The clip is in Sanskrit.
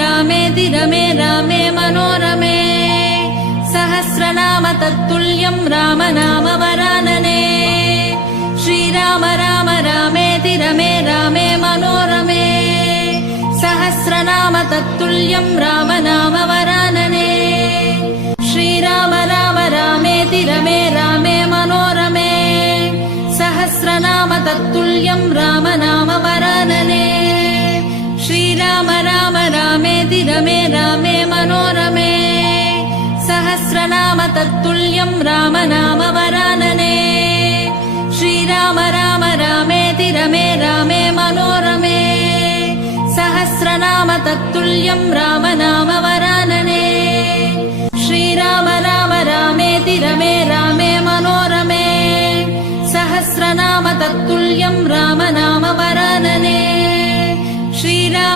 रामेति रमे रामे मनोरमे सहस्रनाम तत्तुल्यं राम नाम वरानने श्रीराम राम रामेति रमे रामे मनोरमे सहस्रनाम तत्तुल्यं राम नाम वरानने श्रीराम राम रामेति रमे रामे मनोरमे सहस्रनाम तत्तुल्यं राम नाम वरानने श्रीराम राम रामेति रमे रामे मनोरमे सहस्रनाम तत्तुल्यं राम नाम वरानने श्रीराम राम रामेति रमे रामे मनोरमे सहस्रनाम तत्तुल्यं राम नाम वरानने श्रीराम राम रामेति रमे रामे मनोरमे सहस्रनाम तत्तुल्यं राम नाम वरानने